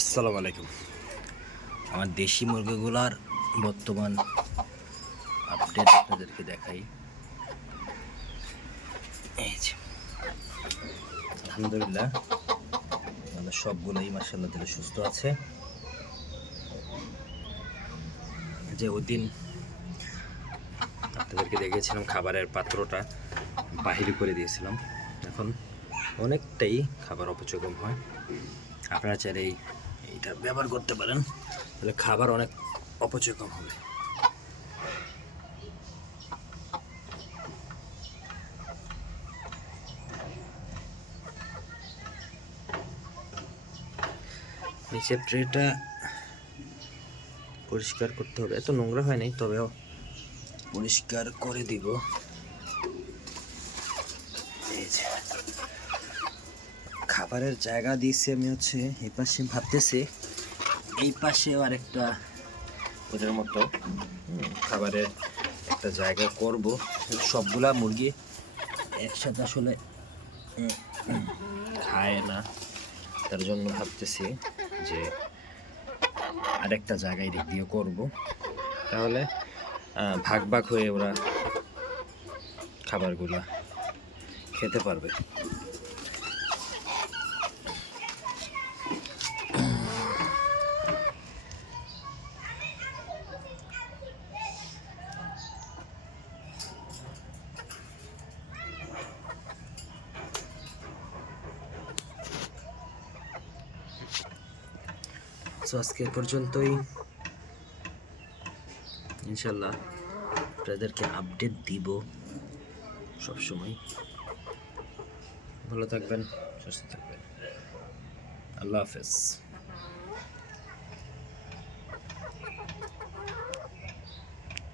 আসসালামু আলাইকুম। আমার দেশি মুরগিগুলার বর্তমান আপডেট আপনাদেরকে দেখাই। আলহামদুলিল্লাহ আমাদের সবগুলোই মার্শাল্লাহ দিলে সুস্থ আছে। যে ওই দিন আপনাদেরকে দেখেছিলাম খাবারের পাত্রটা, বাহির করে দিয়েছিলাম। এখন অনেকটাই খাবার অপচয় কম হয়। আপনারা চাইলে এই এইটা ব্যবহার করতে পারেন, তাহলে খাবার অনেক অপচয় কম হবে নিচের ট্রেটা পরিষ্কার করতে হবে। এত নোংরা হয় নাই তবেও পরিষ্কার করে দিব। খাবারের জায়গা দিয়েছি আমি হচ্ছে, এই পাশে ভাবতেছি, এই পাশেও আরেকটা ওদের মতো খাবারের একটা জায়গা করব। সবগুলা মুরগি একসাথে আসলে খায় না। তার জন্য ভাবতেছি যে আরেকটা জায়গায় দিক দিয়ে করব। তাহলে ভাগ ভাগ হয়ে ওরা খাবারগুলা খেতে পারবে। সো আজকে পর্যন্তই। ইনশাল্লাহ আপনাদেরকে আপডেট দিব সবসময়। ভালো থাকবেন সুস্থ থাকবেন। আল্লাহ হাফেজ।